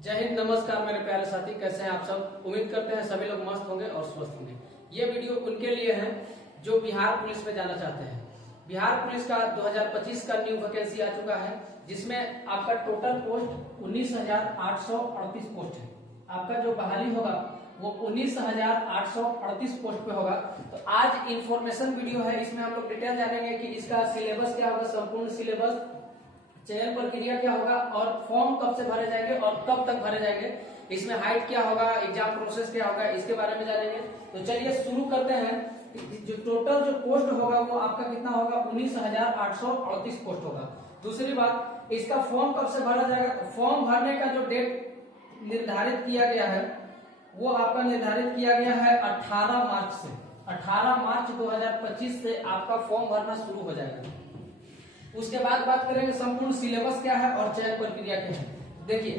जय हिंद, नमस्कार मेरे प्यारे साथी। कैसे हैं आप सब? उम्मीद करते हैं सभी लोग मस्त होंगे और स्वस्थ होंगे। ये वीडियो उनके लिए है जो बिहार पुलिस में जाना चाहते हैं। बिहार पुलिस का 2025 का न्यू वैकेंसी आ चुका है, जिसमें आपका टोटल पोस्ट 19,838 पोस्ट है। आपका जो बहाली होगा वो 19,838 पोस्ट पे होगा। तो आज इंफॉर्मेशन वीडियो है, इसमें हम लोग डिटेल जानेंगे कि इसका सिलेबस क्या होगा, संपूर्ण सिलेबस, चयन प्रक्रिया क्या होगा और फॉर्म कब से भरे जाएंगे और कब तक भरे जाएंगे, इसमें हाइट क्या होगा, एग्जाम प्रोसेस क्या होगा, इसके बारे में जानेंगे। तो चलिए शुरू करते हैं। जो टोटल जो पोस्ट होगा वो आपका कितना होगा, 19,838 पोस्ट होगा। दूसरी बात, इसका फॉर्म कब से भरा जाएगा? फॉर्म भरने का जो डेट निर्धारित किया गया है वो आपका निर्धारित किया गया है 18 मार्च से। 18 मार्च 2025 से आपका फॉर्म भरना शुरू हो जाएगा। उसके बाद बात करेंगे संपूर्ण सिलेबस क्या है और चयन प्रक्रिया क्या है। देखिए,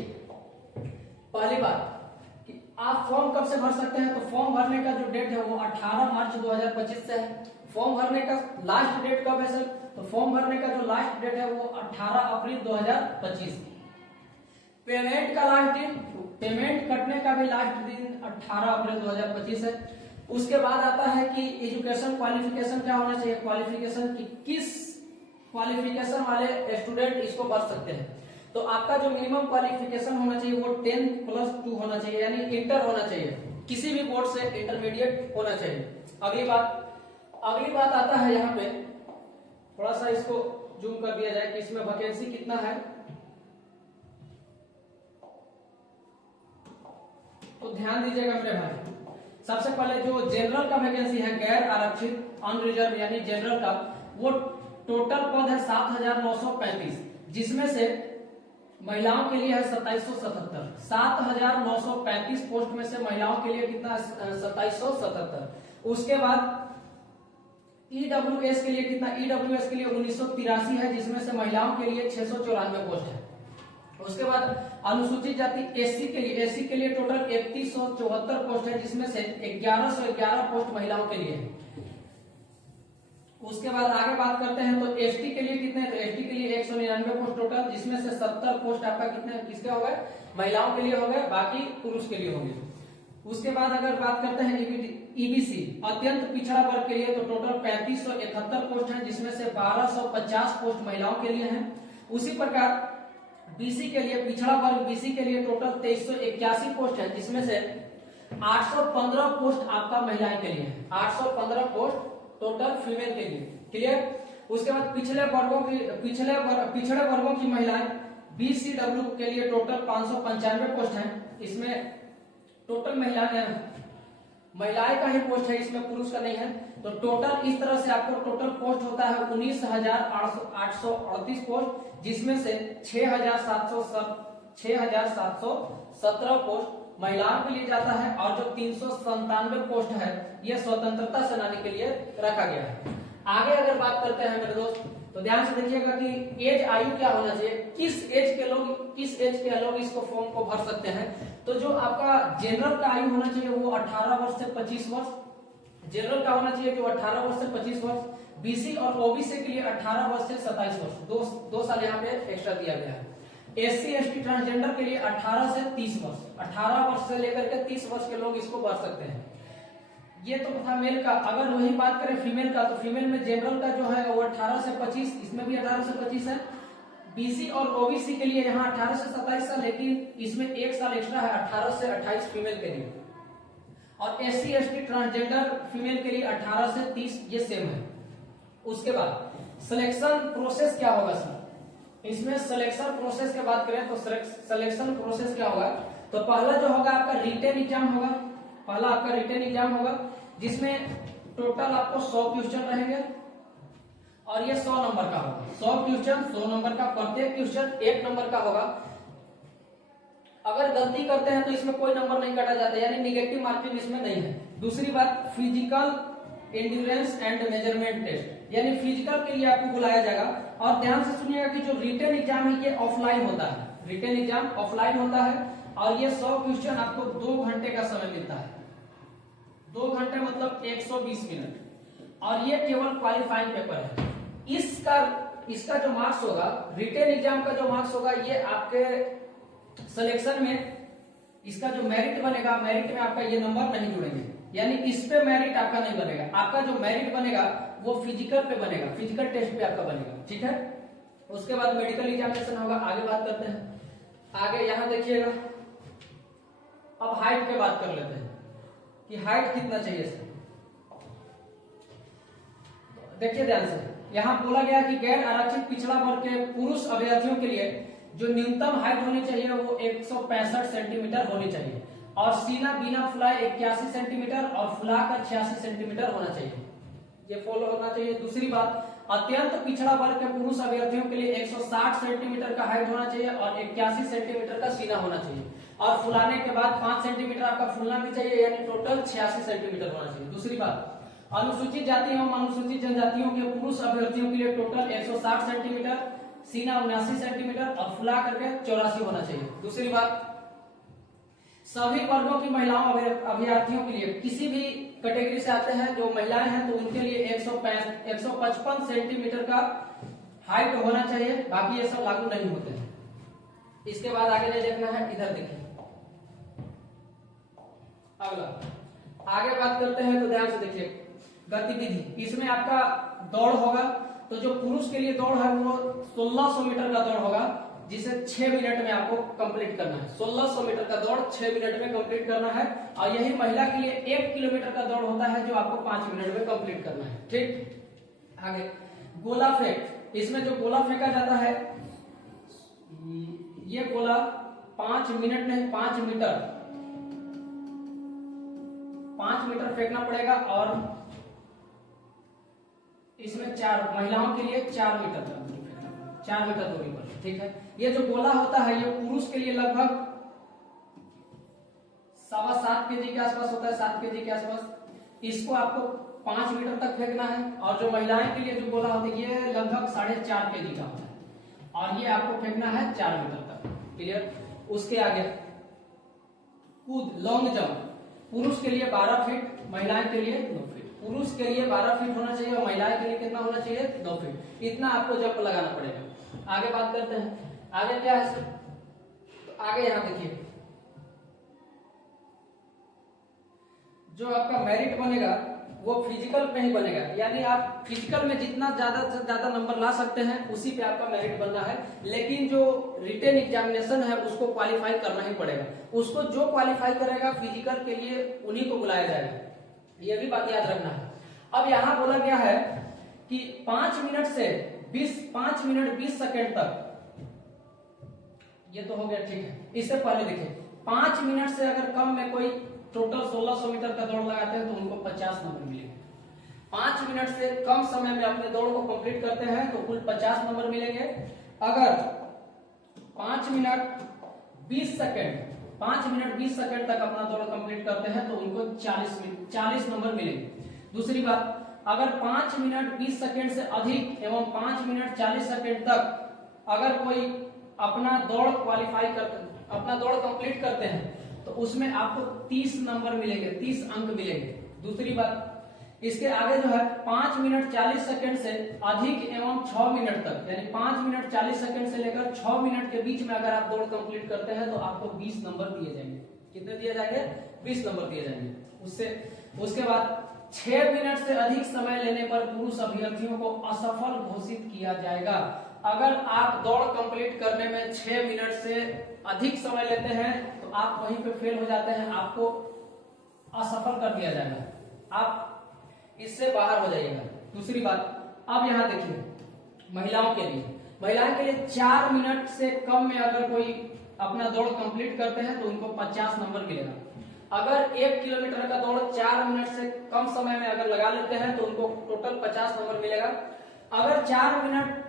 पहली बात कि आप फॉर्म कब से भर सकते हैं, तो फॉर्म भरने का जो डेट है वो 18 मार्च 2025 से है। फॉर्म भरने का लास्ट डेट कब है सर? तो फॉर्म भरने का जो लास्ट डेट है वो 18 अप्रैल 2025। पेमेंट का लास्ट दिन, पेमेंट कटने का भी लास्ट दिन 18 अप्रैल 2025 है। उसके बाद आता है कि एजुकेशन क्वालिफिकेशन क्या होना चाहिए, क्वालिफिकेशन की किस क्वालिफिकेशन वाले स्टूडेंट इसको भर सकते हैं। तो आपका जो मिनिमम क्वालिफिकेशन होना चाहिए वो 10+2 होना चाहिए, यानी इंटर होना चाहिए। किसी भी बोर्ड से इंटरमीडिएट होना चाहिए। अगली बात आता है, यहाँ पे थोड़ा सा इसको जूम कर दिया जाए कि इसमें वैकेंसी कितना है। तो ध्यान दीजिएगा मेरे भाई। सबसे पहले जो जनरल का वैकेंसी है, गैर आरक्षित अनरिजर्व यानी जनरल का, वो टोटल पद है 7,935, जिसमें से महिलाओं के लिए है 2777। 7,935 पोस्ट में से महिलाओं के लिए कितना? 2777। उसके बाद ईडब्ल्यूएस के लिए कितना? ईडब्ल्यूएस के लिए 1983 है, जिसमें से महिलाओं के लिए 694 पोस्ट है। उसके बाद अनुसूचित जाति एससी के लिए टोटल 3174 पोस्ट है, जिसमें से 1111 पोस्ट महिलाओं के लिए है। उसके बाद आगे बात करते हैं तो एसटी के लिए कितने? तो एसटी के लिए 199 पोस्ट टोटल, जिसमें से 70 पोस्ट आपका कितने किसके हो गए? महिलाओं के लिए हो गए, बाकी पुरुष के लिए होंगे। उसके बाद अगर बात करते हैं ईबीसी अत्यंत पिछड़ा वर्ग के लिए, तो टोटल 3571 पोस्ट है, जिसमें से 1250 पोस्ट महिलाओं के लिए है। उसी प्रकार बीसी के लिए, पिछड़ा वर्ग बीसी के लिए टोटल 2381 पोस्ट है, जिसमें से 815 पोस्ट आपका महिलाएं के लिए है। 815 पोस्ट टोटल फीमेल के लिए। क्लियर? उसके बाद पिछड़े वर्गों की महिलाएं बीसीडब्ल्यू के लिए टोटल 595 पोस्ट है। इसमें टोटल महिलाएं का ही पोस्ट है, इसमें पुरुष का नहीं है। तो टोटल इस तरह से आपको टोटल पोस्ट होता है 19,838 पोस्ट, जिसमें से 6,717 पोस्ट महिलाओं के लिए जाता है और जो 397 पोस्ट है ये स्वतंत्रता सेनानी के लिए रखा गया है। आगे अगर बात करते हैं मेरे दोस्त, तो ध्यान से देखिएगा कि एज आयु क्या होना चाहिए, किस एज के लोग इसको फॉर्म को भर सकते हैं। तो जो आपका जनरल का आयु होना चाहिए वो 18 वर्ष से 25 वर्ष जनरल का होना चाहिए, जो 18 वर्ष से 25 वर्ष। बीसी और ओबीसी के लिए 18 वर्ष से 27 वर्ष, दो साल यहाँ पे एक्स्ट्रा दिया गया है। एससी एसटी ट्रांसजेंडर के लिए 18 से 30 वर्ष, 18 वर्ष से लेकर के 30 वर्ष के लोग इसको भर सकते हैं। ये तो था मेल का। अगर वही बात करें फीमेल का, तो फीमेल में जनरल का जो है वो 18 से 25, इसमें भी 18 से 25 है। बीसी और ओबीसी के लिए यहाँ 18 से 27 साल, लेकिन इसमें एक साल एक्स्ट्रा है, 18 से 28 फीमेल के लिए। और एससी एसटी ट्रांसजेंडर फीमेल के लिए 18 से 30, ये सेम है। उसके बाद सिलेक्शन प्रोसेस क्या होगा सर? इसमें सिलेक्शन प्रोसेस की बात करें तो सिलेक्शन प्रोसेस क्या होगा? तो पहला जो होगा आपका रिटन एग्जाम होगा। पहला आपका रिटन एग्जाम होगा, जिसमें टोटल आपको 100 क्वेश्चन रहेंगे और ये 100 नंबर का होगा। 100 क्वेश्चन 100 नंबर का, प्रत्येक क्वेश्चन 1 नंबर का होगा। अगर गलती करते हैं तो इसमें कोई नंबर नहीं काटा जाता, यानी निगेटिव मार्किंग इसमें नहीं है। दूसरी बात, physical endurance and measurement test, यानी फिजिकल के लिए आपको बुलाया जाएगा। और ध्यान से सुनिएगा कि जो रिटन एग्जाम है ये ऑफलाइन होता है। रिटन एग्जाम ऑफलाइन होता है और ये 100 क्वेश्चन आपको 2 घंटे का समय मिलता है। 2 घंटे मतलब 120 मिनट, और ये केवल क्वालिफाइंग पेपर है। इसका जो मार्क्स होगा, रिटन एग्जाम का जो मार्क्स होगा, ये आपके सिलेक्शन में इसका जो मेरिट बनेगा, मेरिट में आपका ये नंबर नहीं जुड़ेंगे, यानी इस पे मेरिट आपका नहीं बनेगा। आपका जो मेरिट बनेगा वो फिजिकल पे बनेगा, फिजिकल टेस्ट पे आपका बनेगा, ठीक है। उसके बाद मेडिकल एग्जामिनेशन होगा। आगे बात करते हैं, आगे यहां देखिएगा, अब हाइट पे बात कर लेते हैं कि हाइट कितना चाहिए सर। देखिए ध्यान से, यहां बोला गया कि गैर आरक्षित पिछड़ा वर्ग के पुरुष अभ्यर्थियों के लिए जो न्यूनतम हाइट होनी चाहिए वो 165 सेंटीमीटर होनी चाहिए, और सीना बिना फुलाए 81 सेंटीमीटर और फुलाकर 86 सेंटीमीटर होना चाहिए, ये फॉलो होना चाहिए। दूसरी बात, अत्यंत पिछड़ा वर्ग के पुरुष अभ्यर्थियों के लिए 160 सेंटीमीटर का हाइट होना चाहिए और 81 सेंटीमीटर का सीना होना चाहिए, और फुलाने के बाद 5 सेंटीमीटर आपका फुलना भी चाहिए, यानी टोटल 86 सेंटीमीटर होना चाहिए। दूसरी बात, अनुसूचित जाति एवं अनुसूचित जनजातियों के पुरुष अभ्यर्थियों के लिए टोटल 160 सेंटीमीटर, सीना 79 सेंटीमीटर और फुला करके 84 होना चाहिए। दूसरी बात, सभी वर्गों की महिलाओं अभ्यर्थियों के लिए, किसी भी कैटेगरी से आते हैं जो महिलाएं हैं तो उनके लिए 155 सेंटीमीटर का हाइट होना चाहिए, बाकी ये सब लागू नहीं होते हैं। इसके बाद आगे नहीं देखना है, इधर देखिए अगला। आगे बात करते हैं तो ध्यान से देखिए, गतिविधि, इसमें आपका दौड़ होगा। तो जो पुरुष के लिए दौड़ है वो 1600 मीटर का दौड़ होगा, जिसे 6 मिनट में आपको कंप्लीट करना है। 1600 मीटर का दौड़ 6 मिनट में कंप्लीट करना है, और यही महिला के लिए 1 किलोमीटर का दौड़ होता है जो आपको 5 मिनट में कंप्लीट करना है, ठीक। आगे गोला फेंक, इसमें जो गोला फेंका जाता है, ये गोला 5 मिनट नहीं 5 मीटर, 5 मीटर फेंकना पड़ेगा, और इसमें 4 महिलाओं के लिए 4 मीटर का दूरी फेंकना, 4 मीटर दूरी पर, ठीक है। ये जो गोला होता है ये पुरुष के लिए लगभग 7.25 केजी के आसपास होता है, 7 केजी के आसपास। इसको आपको 5 मीटर तक फेंकना है, और जो महिलाएं के लिए जो गोला होता है ये लगभग 4.5 केजी का होता है, और ये आपको फेंकना है 4 मीटर तक, क्लियर। उसके आगे कूद, लॉन्ग जंप, पुरुष के लिए 12 फीट, महिलाएं के लिए 9 फीट। पुरुष के लिए 12 फीट होना चाहिए और महिलाएं के लिए कितना होना चाहिए, 9 फीट। इतना आपको जंप लगाना पड़ेगा। आगे बात करते हैं, आगे क्या है सर, तो आगे यहां देखिए, जो आपका मेरिट बनेगा वो फिजिकल में ही बनेगा, यानी आप फिजिकल में जितना ज्यादा से ज्यादा नंबर ला सकते हैं उसी पे आपका मेरिट बनना है। लेकिन जो रिटन एग्जामिनेशन है उसको क्वालिफाई करना ही पड़ेगा, उसको जो क्वालिफाई करेगा फिजिकल के लिए उन्हीं को बुलाया जाएगा, ये भी बात याद रखना है। अब यहाँ बोला गया है कि 5 मिनट से 5 मिनट 20 सेकेंड तक, ये तो हो गया, ठीक है। इससे पहले देखिए, 5 मिनट से अगर कम में कोई टोटल 1600 मीटर का दौड़ लगाते हैं तो उनको 50 नंबर मिलेंगे। 5 मिनट से कम समय में अपने दौड़ को कंप्लीट करते हैं तो कुल 50 नंबर मिलेंगे। अगर 5 मिनट 20 सेकेंड 5 मिनट 20 सेकेंड तक अपना दौड़ कंप्लीट करते हैं तो उनको 40 नंबर मिलेंगे। दूसरी बात, अगर 5 मिनट 20 सेकेंड से अधिक एवं 5 मिनट 40 सेकेंड तक अगर कोई अपना दौड़ क्वालिफाई करते, अपना दौड़ कंप्लीट करते हैं तो उसमें आपको 30 नंबर मिलेंगे, 30 अंक मिलेंगे। दूसरी बात, इसके आगे जो है 5 मिनट 40 सेकंड से अधिक एवं 6 मिनट तक, यानी 5 मिनट 40 सेकंड से लेकर 6 मिनट के बीच में अगर आप दौड़ कंप्लीट करते हैं तो आपको 20 नंबर दिए जाएंगे। कितने दिए जाएंगे? 20 नंबर दिए जाएंगे। उसके बाद 6 मिनट से अधिक समय लेने पर पुरुष अभ्यर्थियों को असफल घोषित किया जाएगा। अगर आप दौड़ कंप्लीट करने में 6 मिनट से अधिक समय लेते हैं तो आप वहीं पे फेल हो जाते हैं, आपको असफल कर दिया जाएगा, आप इससे बाहर हो जाइएगा। दूसरी बात, अब यहां देखिए, महिलाओं के लिए 4 मिनट से कम में अगर कोई अपना दौड़ कंप्लीट करते हैं तो उनको 50 नंबर मिलेगा। अगर 1 किलोमीटर का दौड़ 4 मिनट से कम समय में अगर लगा लेते हैं तो उनको टोटल 50 नंबर मिलेगा। अगर 4 मिनट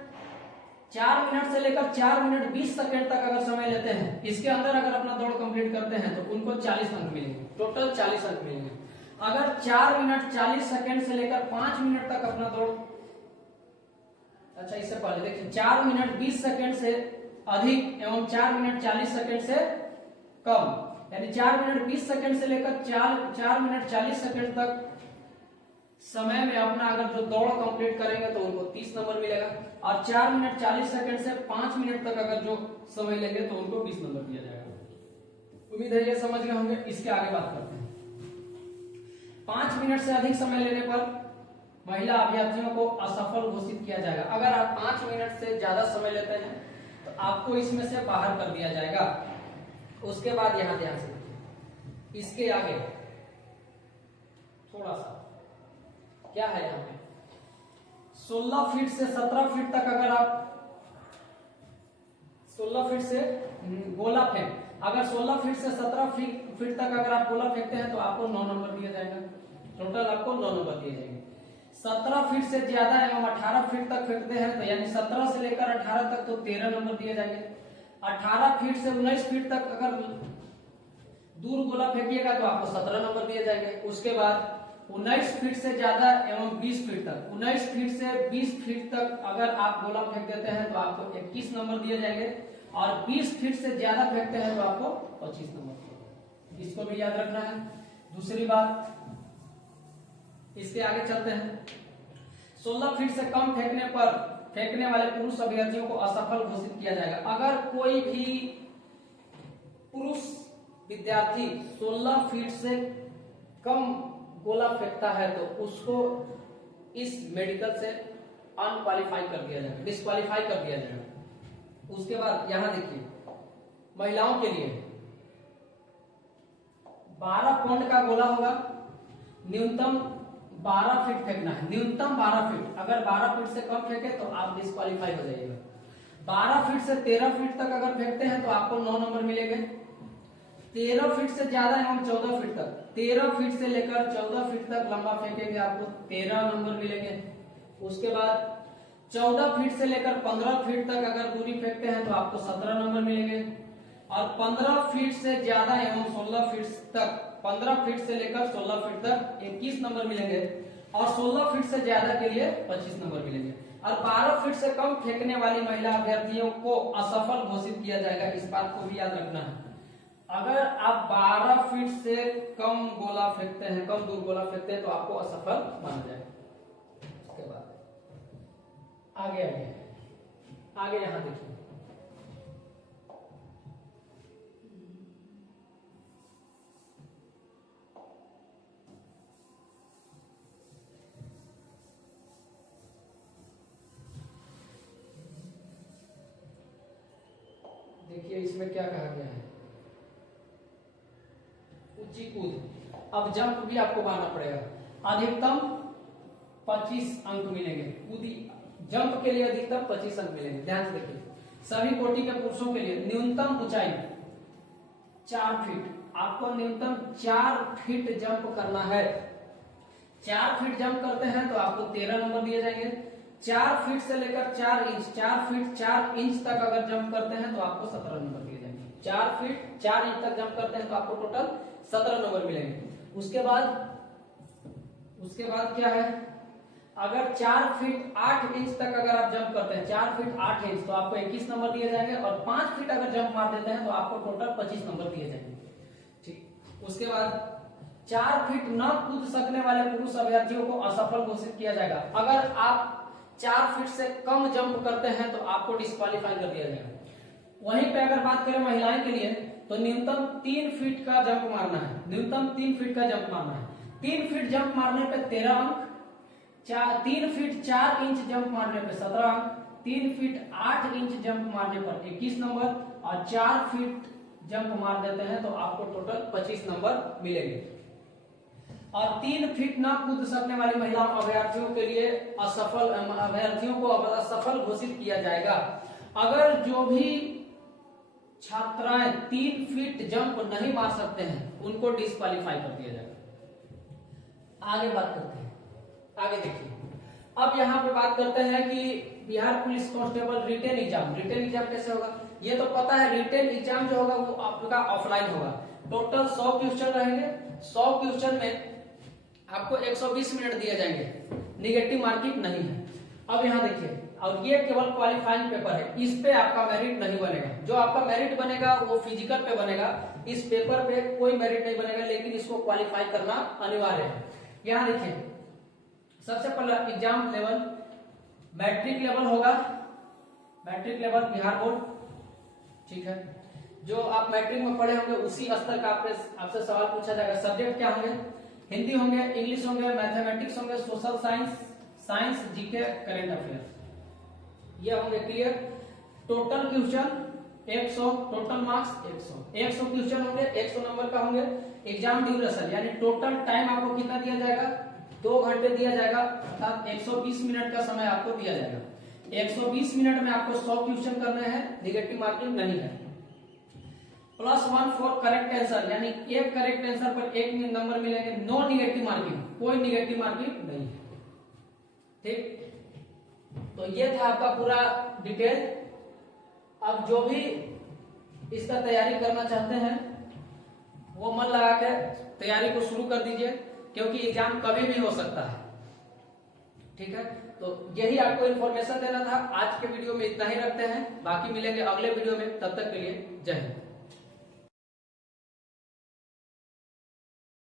से लेकर 4 मिनट 20 सेकंड तक अगर समय लेते हैं, इसके अंदर अगर अपना दौड़ कंप्लीट करते हैं तो उनको 40 अंक मिलेंगे, टोटल 40 अंक मिलेंगे। अगर 4 मिनट 40 सेकंड से लेकर 5 मिनट तक अपना दौड़, अच्छा इससे पहले देखिए, 4 मिनट 20 सेकंड से अधिक एवं 4 मिनट 40 सेकंड से कम, यानी 4 मिनट 20 सेकंड से लेकर 4 मिनट 40 सेकंड तक समय में अपना अगर जो दौड़ कंप्लीट करेंगे तो उनको 30 नंबर मिलेगा, और 4 मिनट 40 सेकंड से 5 मिनट तक अगर जो समय लेंगे तो उनको 20 नंबर दिया जाएगा। उम्मीद है ये समझ गए होंगे। इसके आगे बात करते हैं। 5 मिनट से अधिक समय लेने पर महिला अभ्यर्थियों को असफल घोषित किया जाएगा। अगर आप 5 मिनट से ज्यादा समय लेते हैं तो आपको इसमें से बाहर कर दिया जाएगा। उसके बाद यहां ध्यान से देखिए, इसके आगे थोड़ा सा क्या है, यहाँ पे 16 फीट से 17 फीट तक अगर आप 16 फीट से गोला फेंक, अगर 16 फीट से 17 फीट तक अगर आप गोला फेंकते हैं तो आपको 9 नंबर दिया जाएगा। टोटल आपको 9 नंबर दिए जाएंगे। 17 फीट से ज्यादा एवं 18 फीट तक फेंकते हैं तो यानी 17 से लेकर 18 तक तो 13 नंबर दिए जाएंगे। 18 फीट से 19 फीट तक अगर दूर गोला फेंकिएगा तो आपको 17 नंबर दिए जाएंगे। उसके बाद 19 फीट से ज्यादा एवं 20 फीट तक, 19 फीट से 20 फीट तक अगर आप गोला फेंक देते हैं तो आपको 21 नंबर दिए जाएंगे, और 20 फीट से ज्यादा फेंकते हैं तो आपको 25 नंबर। इसको भी याद रखना है। दूसरी बात, इसके आगे चलते हैं। 16 फीट से कम फेंकने पर फेंकने वाले पुरुष अभ्यर्थियों को असफल घोषित किया जाएगा। अगर कोई भी पुरुष विद्यार्थी 16 फीट से कम गोला फेंकता है तो उसको इस मेडिकल से अनक्वालिफाई कर दिया जाएगा, डिस्क्वालीफाई कर दिया जाएगा। उसके बाद यहां देखिए, महिलाओं के लिए 12 पाउंड का गोला होगा, न्यूनतम 12 फीट फेंकना है, न्यूनतम 12 फीट। अगर 12 फीट से कम फेंके तो आप डिस्क्वालीफाई हो जाइएगा। 12 फीट से 13 फीट तक अगर फेंकते हैं तो आपको 9 नंबर मिलेंगे। 13 फीट से ज्यादा एवं 14 फीट तक, 13 फीट से लेकर 14 फीट तक लंबा फेंकेंगे आपको 13 नंबर मिलेंगे। उसके बाद 14 फीट से लेकर 15 फीट तक अगर दूरी फेंकते हैं तो आपको 17 नंबर मिलेंगे, और 15 फीट से ज्यादा एवं 16 फीट तक, 15 फीट से लेकर 16 फीट तक 21 नंबर मिलेंगे, और 16 फीट से ज्यादा के लिए 25 नंबर मिलेंगे। और 12 फीट से कम फेंकने वाली महिला अभ्यर्थियों को असफल घोषित किया जाएगा। इस बात को भी याद रखना है। अगर आप 12 फीट से कम गोला फेंकते हैं, कम दूर गोला फेंकते हैं तो आपको असफल माना जाएगा। उसके बाद आगे आगे यहां देखिए, देखिए इसमें क्या कहा गया है, ऊंची कूद। अब जंप भी आपको मारना पड़ेगा। अधिकतम 25 अंक मिलेंगे। कूदी जंप के लिए अधिकतम 25 अंक मिलेंगे। ध्यान से देखिए, सभी कोटि के पुरुषों के लिए न्यूनतम ऊंचाई 4 फीट, आपको न्यूनतम 4 फीट जंप करना है। 4 फीट जंप करते हैं तो आपको 13 नंबर दिए जाएंगे। 4 फीट से लेकर 4 इंच, 4 फीट 4 इंच तक अगर जंप करते हैं तो आपको 17 नंबर दिए जाएंगे। 4 फीट 4 इंच तक जंप करते हैं तो आपको टोटल 17 नंबर मिलेंगे। उसके बाद क्या है, अगर 4 फीट 8 इंच तक अगर आप जंप करते हैं, 4 फीट 8 इंच, तो आपको 21 नंबर दिए जाएंगे, और 5 फीट अगर जंप मार देते हैं तो आपको टोटल 25 नंबर दिए जाएंगे। ठीक। उसके बाद 4 फीट न कूद सकने वाले पुरुष अभ्यर्थियों को असफल घोषित किया जाएगा। अगर आप 4 फीट से कम जंप करते हैं तो आपको डिस्क्वालीफाई कर दिया जाएगा। वहीं पे अगर बात करें महिलाएं के लिए तो न्यूनतम 3 फीट का जंप मारना है, न्यूनतम 3 फीट का जंप मारना है। 3 फीट जंप मारने पे 13 अंक, 3 फीट 4 इंच जंप मारने पे 17 अंक, 3 फीट 8 इंच जंप मारने पर 21 नंबर, और 4 फीट जंप मार देते हैं तो आपको टोटल 25 नंबर मिलेंगे। और 3 फीट ना कूद सकने वाली महिला अभ्यर्थियों के लिए अभ्यर्थियों को असफल घोषित किया जाएगा। अगर जो भी छात्राएं 3 फीट जंप नहीं मार सकते हैं उनको डिस्क्वालीफाई कर दिया जाएगा। आगे बात करते हैं, आगे देखिए। अब यहाँ पे बात करते हैं कि Bihar police constable written exam, written exam कैसे होगा ये तो पता है। रिटेन एग्जाम जो होगा वो आपका ऑफलाइन होगा। टोटल 100 क्वेश्चन रहेंगे। 100 क्वेश्चन में आपको 120 मिनट दिए जाएंगे, निगेटिव मार्किंग नहीं है। अब यहाँ देखिए, और ये केवल क्वालिफाइंग पेपर है, इस पे आपका मेरिट नहीं बनेगा। जो आपका मेरिट बनेगा वो फिजिकल पे बनेगा, इस पेपर पे कोई मेरिट नहीं बनेगा, लेकिन इसको क्वालिफाई करना अनिवार्य है। यहाँ देखिए सबसे पहला एग्जाम लेवल मैट्रिक लेवल होगा, मैट्रिक लेवल बिहार बोर्ड, ठीक है। जो आप मैट्रिक में पढ़े होंगे उसी स्तर का आपसे सवाल पूछा जाएगा। सब्जेक्ट क्या होंगे? हिंदी होंगे, इंग्लिश होंगे, मैथमेटिक्स होंगे, social science, science, GK, current affair, ये होंगे clear. Total question 100, total marks 100 question होंगे, 100 नंबर का होंगे। एग्जाम ड्यूरेशन यानी टोटल टाइम आपको कितना दिया जाएगा? 2 घंटे दिया जाएगा, अर्थात 120 मिनट का समय आपको दिया जाएगा। 120 मिनट में आपको 100 क्वेश्चन करने हैं, नेगेटिव मार्किंग नहीं है। +1 फॉर करेक्ट आंसर, यानी एक करेक्ट आंसर पर 1 नंबर मिलेंगे। नो नेगेटिव मार्किंग, कोई नेगेटिव मार्किंग नहीं है, ठीक। तो ये था आपका पूरा डिटेल। अब जो भी इसका तैयारी करना चाहते हैं वो मन लगा के तैयारी को शुरू कर दीजिए, क्योंकि एग्जाम कभी भी हो सकता है, ठीक है। तो यही आपको इन्फॉर्मेशन देना था। आज के वीडियो में इतना ही रखते हैं, बाकी मिलेंगे अगले वीडियो में, तब तक के लिए जय हिंद।